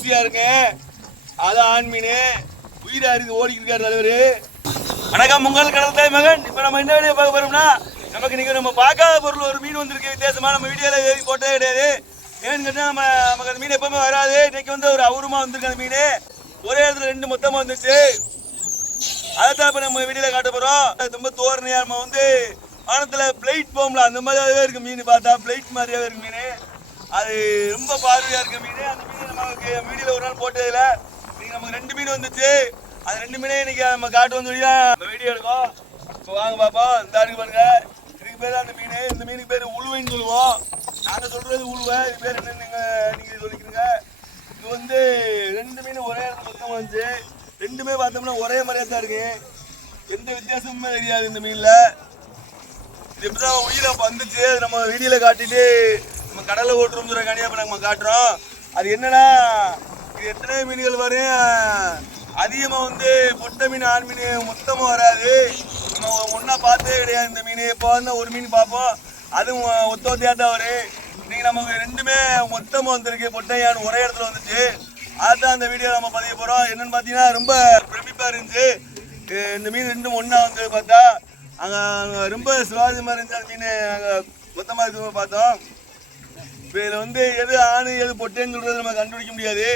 ஊசியா இருக்கு. அதான் ஆண் மீன். உயிரா இருக்கு, ஓடிக்கிட்டு இருக்காரு தலைவர். வணக்கம், உங்கள் கடல் தாய் மகன். இப்ப நம்ம என்ன வீடியோ பார்க்க போறோம்னா, நமக்கு இன்னைக்கு நம்ம பார்க்காத பொருள் ஒரு மீன் வந்திருக்கு. வித்தியாசமா நம்ம வீடியோல ஏறி போட்டே கிடையாது. ஏன்னு கேட்டா நமக்கு அந்த மீன் எப்பவுமே வராது. இன்னைக்கு வந்து ஒரு அவுரமா வந்திருக்கு அந்த மீன். ஒரே இடத்துல ரெண்டு மொத்தமா வந்துச்சு. அதைத்தான் இப்ப நம்ம வீடியோல காட்ட போறோம். ரொம்ப தோரணையா நம்ம வந்து வானத்துல பிளைட் போம்ல அந்த மாதிரியாவே இருக்கு மீன். பார்த்தா பிளைட் மாதிரியாவே இருக்கு மீன். அது ரொம்ப பார்வையா இருக்கு மீன். அந்த மீன் நமக்கு வீடியோல ஒரு நாள் போட்டதுல இன்னைக்கு நமக்கு ரெண்டு மீன் வந்துச்சு. அது ரெண்டு மீனே இன்னைக்கு நம்ம காட்டு வந்து வீடியோ எடுக்கும். இப்போ வாங்க பாப்போம். இந்த இருக்கு பாருங்க, இதுக்கு பேர் அந்த மீன். இந்த மீனுக்கு பேர் உழுவைன்னு சொல்லுவோம். நாங்க சொல்றது உழுவை. இது பேர் என்னன்னு நீங்க சொல்லிக்கிறீங்க. இது வந்து ரெண்டு மீன் ஒரே இடத்துல மொத்தம் வந்துச்சு. ரெண்டுமே பார்த்தோம்னா ஒரே மாதிரியா தான் இருக்கு. எந்த வித்தியாசமுமே தெரியாது இந்த மீன்ல. இது எப்படிதான் உயிரை வந்துச்சு. அது நம்ம வீடியோல காட்டிட்டு நம்ம கடலை ஓட்டுறோம்ங்கிற கனியா நம்ம காட்டுறோம். அது என்னன்னா, இது எத்தனை மீன்கள் வரும். அதிகமாக வந்து பொட்டை மீன் ஆண் மீன் மொத்தமாக வராது. நம்ம ஒன்றா பார்த்தே கிடையாது இந்த மீன். இப்போ வந்து ஒரு மீன் பார்ப்போம், அதுவும் ஒத்தையாக தான் வரும். இன்னைக்கு நமக்கு ரெண்டுமே மொத்தமாக வந்திருக்கு. பொட்டையான் ஒரே இடத்துல வந்துச்சு. அதுதான் அந்த வீடியோ நம்ம பதிய போகிறோம். என்னன்னு பார்த்தீங்கன்னா ரொம்ப பிரமிப்பாக இருந்துச்சு. இந்த மீன் ரெண்டும் ஒன்றா வந்து பார்த்தா அங்கே ரொம்ப சுவாரஸ்யமாக இருந்துச்சு. அந்த மீன் அங்கே மொத்தமாக இருக்கும்போது பார்த்தோம். இப்போ இதில் வந்து எது ஆணு எது பொட்டைன்னு சொல்கிறது நம்ம கண்டுபிடிக்க முடியாது.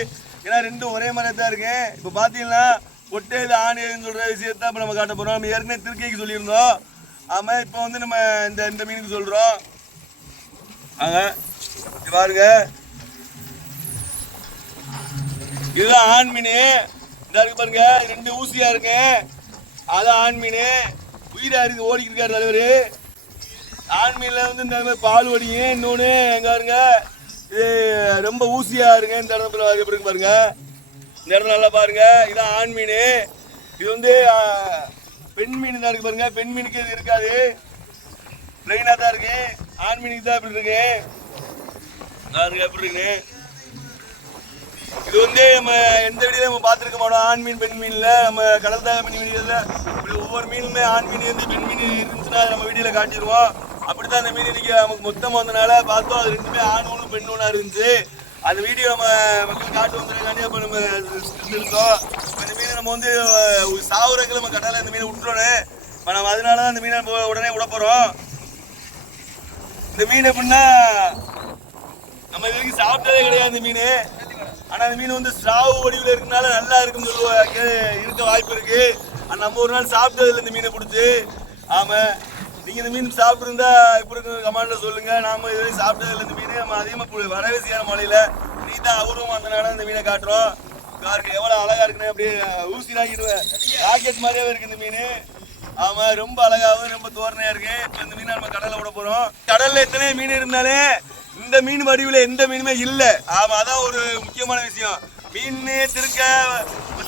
ஏன்னா ரெண்டும் ஒரே மாதிரி தான் இருக்கு. இப்போ பார்த்தீங்கன்னா பொட்டையில் ஆணையன்னு சொல்கிற விஷயத்தான் இப்போ நம்ம காட்ட போகிறோம். நம்ம ஏற்கனவே திருக்கைக்கு சொல்லியிருந்தோம். ஆமாம், இப்போ வந்து நம்ம இந்த மீனுக்கு சொல்கிறோம். ஆங்க பாருங்க, இதுதான் ஆண் மீன். இந்த இருக்கு பாருங்க, ரெண்டு ஊசியா இருக்கு. அதான் ஆண் மீன். உயிரா இருக்கு, ஓடிக்கிட்டு இருக்காரு தலைவர். ஆண் மீன்ல வந்து இந்த மாதிரி பால் ஓடிங்க. இன்னொன்று எங்க பாருங்க, இது ரொம்ப ஊசியா இருங்க. இந்த இடத்துல எப்படி இருக்கு பாருங்க, இந்த இடத்துல நல்லா பாருங்க. இதான் ஆண் மீன். இது வந்து பெண் மீன் தான் இருக்கு பாருங்க. பெண் மீனுக்கு இது இருக்காது, பிளைனா தான் இருக்கு. ஆண் மீனுக்கு தான் இப்படி இருக்கு. எப்படி இருக்கு இது வந்து நம்ம எந்த வீடியோல நம்ம பார்த்துருக்க மாட்டோம். ஆண் மீன் பெண் மீன்ல நம்ம கடல் தாய் மீன் வீடியோல ஒவ்வொரு மீனுமே ஆண் மீன் வந்து பெண் மீன் இருந்துச்சுன்னா நம்ம வீடியோல காட்டிடுவோம். அப்படித்தான் அந்த மீன் இன்னைக்கு நமக்கு மொத்தமாக வந்தனால பார்த்தோம். அது ரெண்டுமே ஆண் ஒன்று பெண் ஒன்றா இருந்துச்சு. அந்த வீடியோ நம்ம மக்கள் காட்டு வந்துருக்காண்டி அப்போ நம்ம இருக்கோம். இந்த மீனை நம்ம வந்து சாவுறதுக்கு நம்ம கடலை இந்த மீனை விட்டுறோன்னு இப்போ நம்ம அதனால தான் இந்த மீனை உடனே விட போகிறோம். இந்த மீன் எப்படின்னா நம்ம இது வரைக்கும் சாப்பிட்டதே கிடையாது இந்த மீன். ஆனால் அந்த மீன் வந்து ஸ்ராவு வடிவில் இருக்கனால நல்லா இருக்குன்னு சொல்லுவாங்க, இருக்க வாய்ப்பு இருக்கு. நம்ம ஒரு நாள் சாப்பிட்டதில்லை இந்த மீனை பிடிச்சி. ஆமாம், நீங்கள் இந்த மீன் சாப்பிட்ருந்தா இப்படி இருக்கு கமாண்டில் சொல்லுங்கள். நாம் இது வரைக்கும் சாப்பிட்டதில்லை இந்த மீன். நம்ம அதிகமாக வரவே செய்யணும் மழையில். நீ தான் அவரும் வந்தனால இந்த மீனை காட்டுறோம். காருக்கு எவ்வளோ அழகாக இருக்குன்னு அப்படியே ஊசி ராக்கிடுவேன். ராக்கெட் மாதிரியாவே இருக்கு இந்த மீன். ஆமாம், ரொம்ப அழகாகவும் ரொம்ப தோரணையாக இருக்கு. இப்போ இந்த மீனை நம்ம கடலில் விட போகிறோம். கடலில் எத்தனை மீன் இருந்தாலே இந்த மீன் வடிவில் எந்த மீனுமே இல்லை. ஆமாம், அதான் ஒரு முக்கியமான விஷயம். மீன் திருக்க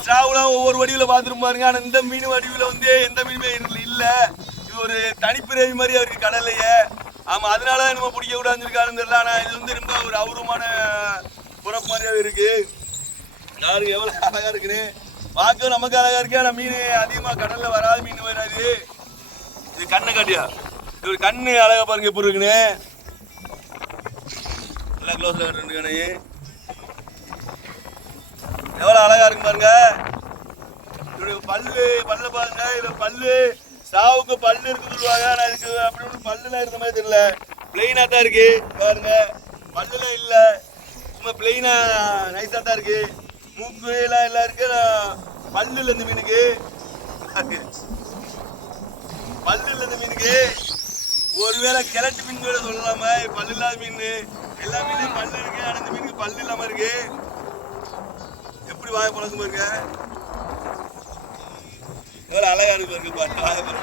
ஸ்ராவுலாம் ஒவ்வொரு வடிவில் பார்த்துட்டு பாருங்க. ஆனால் இந்த மீன் வடிவில் வந்து எந்த மீனுமே இல்லை. இது ஒரு தனிப்பிறவி மாதிரியா இருக்கு கடல்லையே. ஆமாம், அதனால நம்ம பிடிக்க கூடாதுன்னு இருக்காருன்னு தெரியல. ஆனால் இது வந்து ரொம்ப ஒரு அபூர்வமான புறப்பு மாதிரியாவே இருக்கு. யாருக்கு எவ்வளோ அழகா இருக்குன்னு பார்க்க நமக்கு அழகா இருக்கு. ஆனால் மீன் அதிகமாக கடல்ல வராது, மீன் வராது. இது கண்ணை காட்டியா, இது ஒரு கண்ணு அழகா பாருங்க எப்படி இருக்குன்னு. நல்லா க்ளோஸ்ல கட்டுறது கண்ணு எவ்வளோ அழகா இருக்கு பாருங்க. இதோடைய பல்லு பாருங்க. இது பல்லு சாவுக்கு பல்லு இருக்குன்னு சொல்லுவாங்க. ஆனால் இதுக்கு அப்படி ஒன்றும் பல்லுலாம் இருந்த மாதிரி தெரியல, பிளெயினா தான் இருக்கு பாருங்க. பல்லுலாம் இல்லை, சும்மா பிளெயினா நைஸா தான் இருக்கு. மூக்கு எல்லாம் இருக்கு. பல்லு இல்லை இந்த மீனுக்கு, பல்லு இல்லை இந்த மீனுக்கு. ஒருவேளை கிழட்டு மீன் கூட சொல்லலாமா, பல்லு இல்லாத மீன். எல்லா மீன்லையும் பல்லு இருக்கு, ஆனால் இந்த மீனுக்கு பல்லு இல்லாம இருக்கு. எப்படி வாய பழக்கம் பாருங்க, எவ்வளவு அழகா இருக்கு பாருங்க. வாய பாருங்க.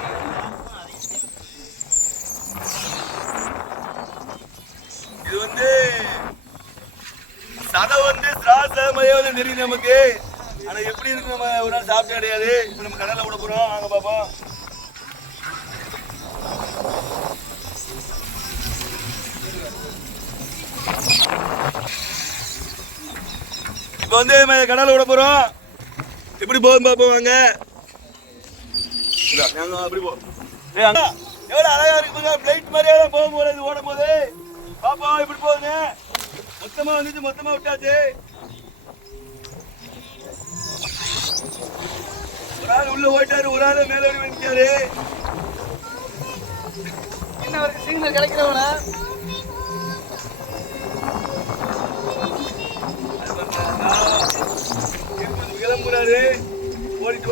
இது வந்து சதை வந்து திராசமையாவது தெரியும் நமக்கு. ஆனா எப்படி இருக்கு நம்ம ஒரு நாள் சாப்பிட்டே கிடையாது. இப்ப நம்ம கடலை விட போறோம், வாங்க பாப்போம். இப்போ வந்து கடலை விட போறோம். எப்படி போகும் பாப்போம் வாங்க. அப்படி போ. எவ்வளவு அழகா இருக்கு, பிளைட் மாதிரியே போகும் போது இது ஓடும் போது. பாப்போம் எப்படி போகுது. மொத்தமா வந்துச்சு, மொத்தமா விட்டாச்சு. தவறாத மேலோடி வந்துட்டாரு. என்ன அவருக்கு சிக்னல் கிடைக்கிறவனா கிளம்புறாரு. ஓடிட்டு